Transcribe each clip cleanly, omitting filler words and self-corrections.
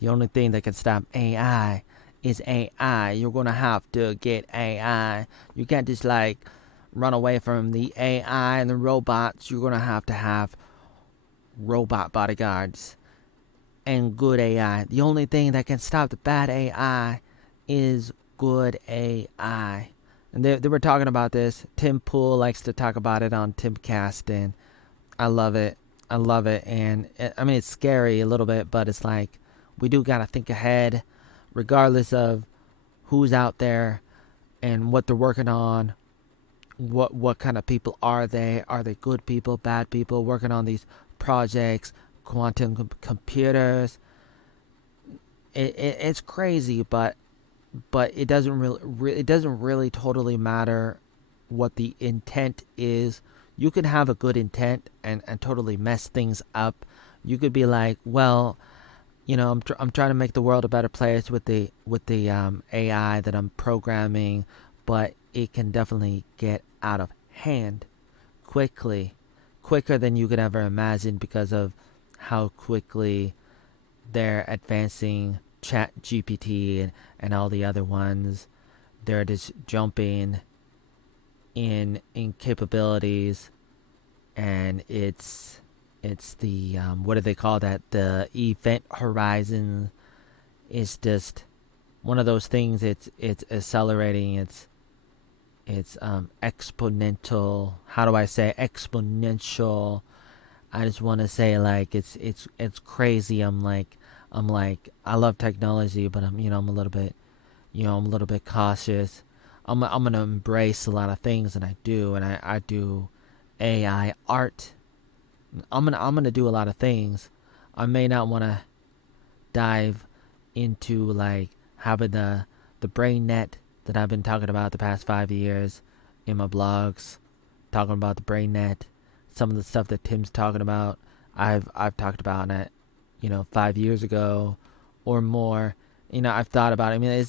The only thing that can stop AI is AI. You're gonna have to get AI. You can't just like run away from the AI and the robots. You're gonna have robot bodyguards and good AI. The only thing that can stop the bad AI is good AI. And they were talking about this. Tim Pool likes to talk about it on Timcast, and I love it. I love it. And I mean, it's scary a little bit, but it's like we do got to think ahead, regardless of who's out there and what they're working on. What kind of people are they? Are they good people, bad people working on these projects, computers? It's crazy, but it doesn't really totally matter what the intent is. You can have a good intent and totally mess things up. You could be like, well, I'm trying to make the world a better place with the AI that I'm programming, but it can definitely get out of hand quickly, quicker than you could ever imagine because of how quickly they're advancing Chat GPT and all the other ones. They're just jumping in capabilities, and it's the what do they call that? The event horizon is just one of those things. It's accelerating. It's exponential. How do I say exponential? I just want to say like it's crazy. I'm like I love technology, but I'm a little bit I'm a little bit cautious. I'm gonna embrace a lot of things, and I do, and I do AI art. I'm gonna do a lot of things. I may not want to dive into like having the brain net that I've been talking about the past 5 years in my blogs, talking about the brain net. Some of the stuff that Tim's talking about, I've talked about it, 5 years ago or more. I've thought about it. I mean,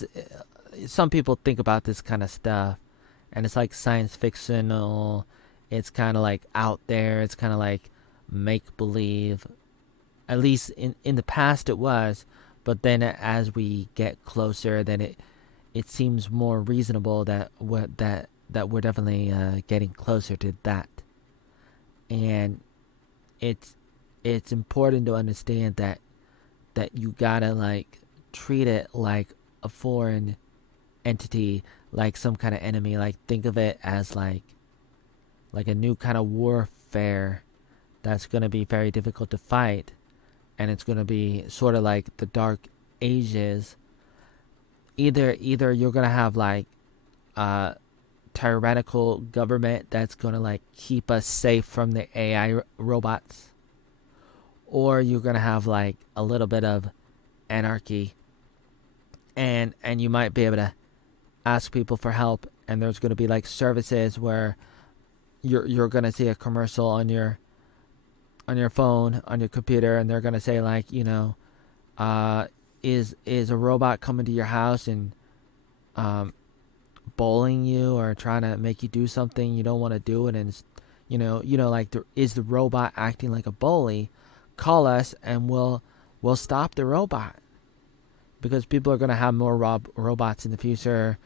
some people think about this kind of stuff, and it's like science fictional. It's kind of like out there. It's kind of like make believe. At least in the past it was, but then as we get closer, then it seems more reasonable that we're definitely getting closer to that. And it's it's important to understand that you gotta like treat it like a foreign entity, like some kind of enemy. Like think of it as like a new kind of warfare that's gonna be very difficult to fight, and it's gonna be sort of like the Dark Ages. Either you're gonna have like a tyrannical government that's gonna like keep us safe from the AI robots, or you're gonna have like a little bit of anarchy, and you might be able to ask people for help, and there's gonna be like services where you're gonna see a commercial on your phone, on your computer, and they're gonna say like, uh, is a robot coming to your house and um, bullying you or trying to make you do something you don't want to do, and it's, like is the robot acting like a bully? Call us and we'll stop the robot, because people are gonna have more robots in the future.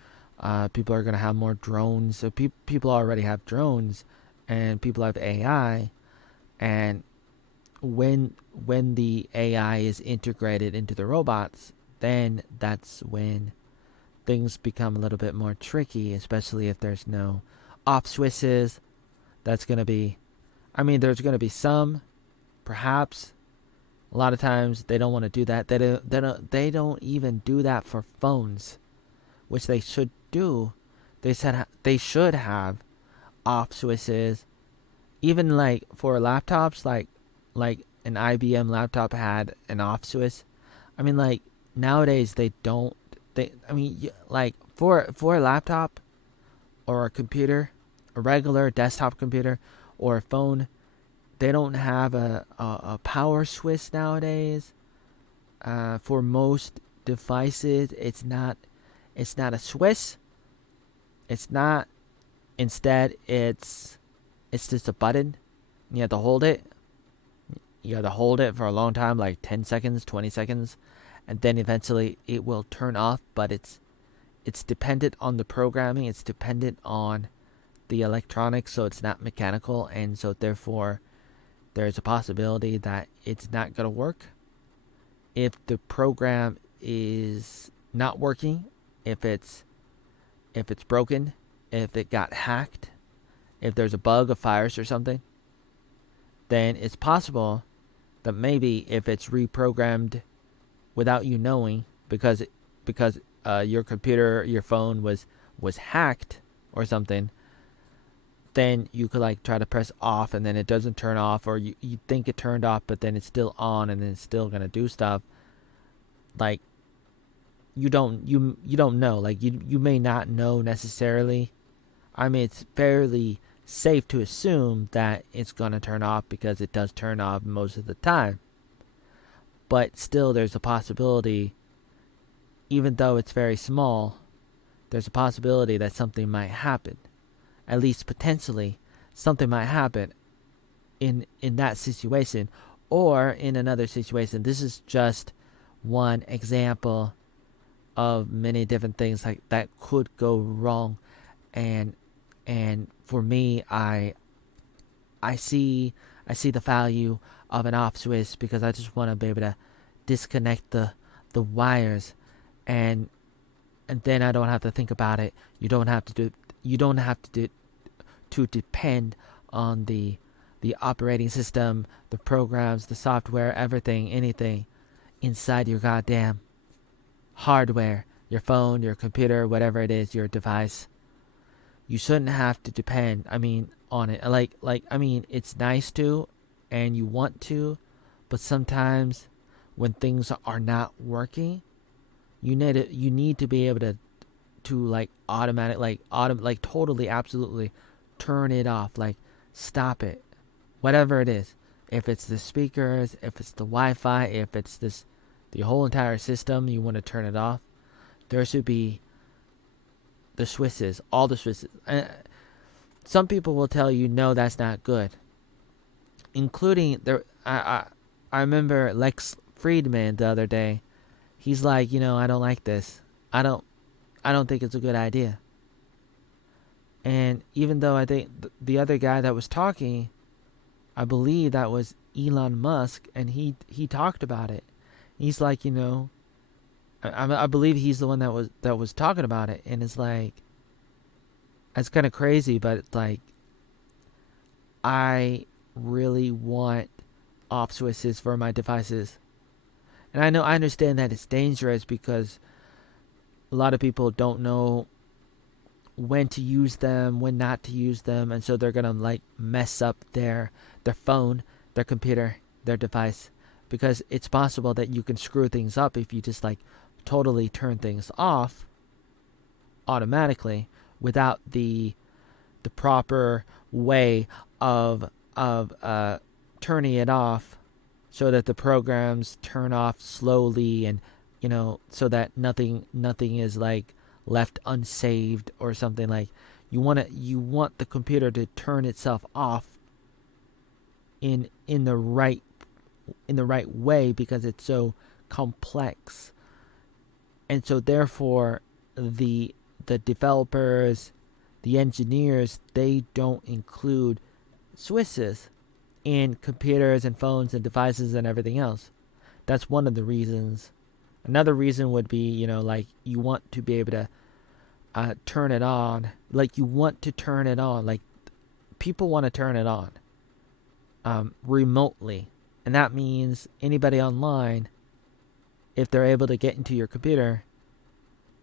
People are gonna have more drones. So people already have drones, and people have AI, and when the AI is integrated into the robots, then that's when things become a little bit more tricky, especially if there's no off switches. That's gonna be, I mean, there's gonna be some, perhaps. A lot of times they don't want to do that. They don't even do that for phones, which they should do. They said they should have off switches, even like for laptops, like an IBM laptop had an off switch. I mean, like nowadays they don't. I mean, like for a laptop or a computer, a regular desktop computer or a phone, they don't have a power switch nowadays. For most devices, it's not a switch. It's not. Instead, it's just a button. You have to hold it. You have to hold it for a long time, like 10 seconds, 20 seconds, and then eventually it will turn off. But it's dependent on the programming. It's dependent on the electronics, so it's not mechanical, and so therefore there's a possibility that it's not going to work if the program is not working, if it's broken, if it got hacked, if there's a bug, a virus or something. Then it's possible that maybe if it's reprogrammed without you knowing, because your computer, your phone was hacked or something, then you could like try to press off and then it doesn't turn off, or you think it turned off but then it's still on and then it's still gonna do stuff. Like you don't know. Like you may not know necessarily. I mean, it's fairly safe to assume that it's gonna turn off because it does turn off most of the time. But still, there's a possibility, even though it's very small, there's a possibility that something might happen. At least potentially, something might happen in that situation, or in another situation. This is just one example of many different things like that could go wrong. And and for me, I see the value of an off switch because I just want to be able to disconnect the wires, and and then I don't have to think about it. You don't have to to depend on the operating system, the programs, the software, everything, anything inside your goddamn hardware, your phone, your computer, whatever it is, your device. You shouldn't have to depend, I mean, on it. Like I mean, it's nice to, and you want to, but sometimes when things are not working, you need to be able to like automatic like totally absolutely turn it off, like stop it, whatever it is. If it's the speakers, if it's the Wi-Fi, if it's this the whole entire system, you want to turn it off. There should be the switches, all the switches. Some people will tell you no, that's not good, including there. I remember Lex Friedman the other day. He's like, I don't like this. I don't I don't think it's a good idea. And even though I think the other guy that was talking, I believe that was Elon Musk, and he talked about it. He's like, I believe he's the one that was talking about it, and it's like, it's kind of crazy, but it's like, I really want off switches for my devices, and I understand that it's dangerous because a lot of people don't know when to use them, when not to use them, and so they're gonna like mess up their phone, their computer, their device, because it's possible that you can screw things up if you just like totally turn things off automatically without the proper way of turning it off so that the programs turn off slowly, and so that nothing is like left unsaved or something. Like you want the computer to turn itself off in the right way because it's so complex. And so therefore the developers, the engineers, they don't include switches in computers and phones and devices and everything else. That's one of the reasons. Another reason would be, like you want to be able to turn it on. Like you want to turn it on. Like people want to turn it on remotely. And that means anybody online, if they're able to get into your computer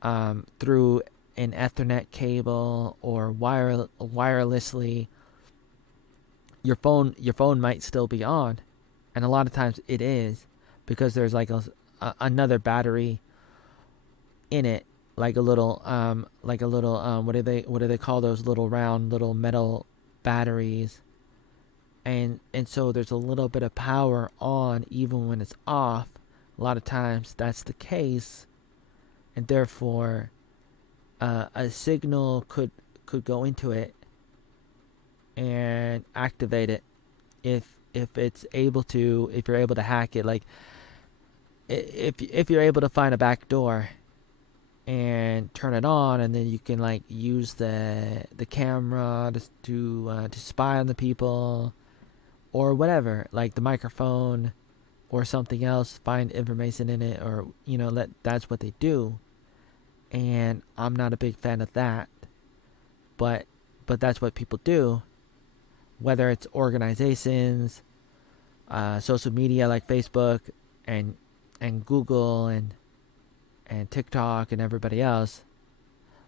through an Ethernet cable or wirelessly, your phone might still be on, and a lot of times it is because there's like another battery in it, like a little what do they call those little round little metal batteries, and so there's a little bit of power on even when it's off. A lot of times that's the case, and therefore a signal could go into it and activate it if you're able to hack it. Like if you're able to find a back door and turn it on, and then you can like use the camera to spy on the people or whatever, like the microphone or something else, find information in it, or that's what they do. And I'm not a big fan of that, but that's what people do. Whether it's organizations, social media like Facebook and Google and TikTok and everybody else,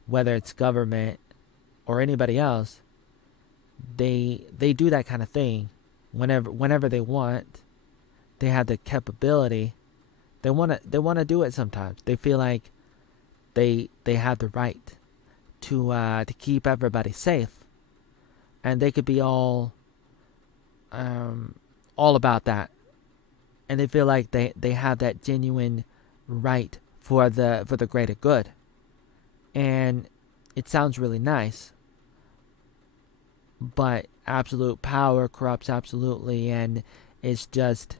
whether it's government or anybody else, they do that kind of thing whenever they want. They have the capability. They want to do it sometimes. They feel like they have the right to keep everybody safe, and they could be all about that, and they feel like they have that genuine right for the greater good, and it sounds really nice, but absolute power corrupts absolutely, and it's just,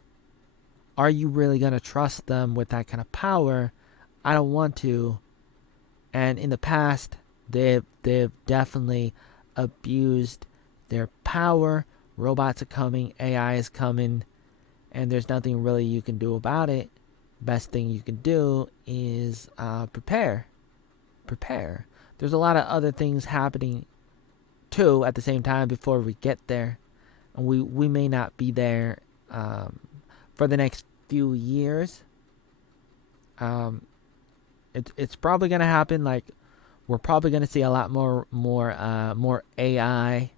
are you really gonna trust them with that kind of power? I don't want to. And in the past, they've definitely abused their power. Robots are coming, AI is coming, and there's nothing really you can do about it. Best thing you can do is prepare. Prepare. There's a lot of other things happening too at the same time before we get there, and we may not be there for the next few years. Um, it's probably gonna happen. Like, we're probably gonna see a lot more AI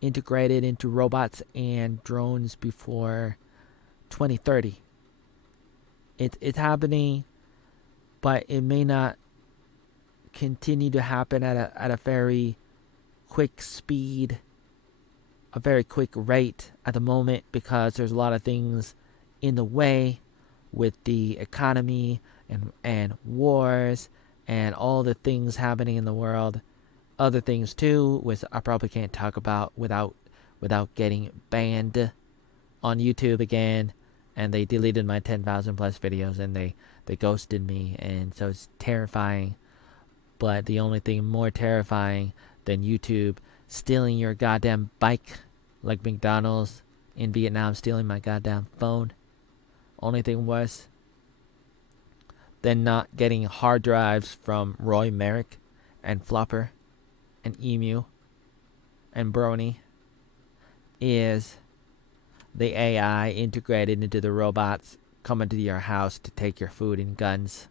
integrated into robots and drones before 2030. It's happening, but it may not continue to happen at a very quick speed, a very quick rate at the moment, because there's a lot of things in the way with the economy and wars and all the things happening in the world. Other things too, which I probably can't talk about without getting banned on YouTube again. And they deleted my 10,000 plus videos, and they ghosted me, and so it's terrifying. But the only thing more terrifying than YouTube stealing your goddamn bike, like McDonald's in Vietnam stealing my goddamn phone, only thing worse than not getting hard drives from Roy Merrick and Flopper and Emu and Brony is the AI integrated into the robots coming to your house to take your food and guns.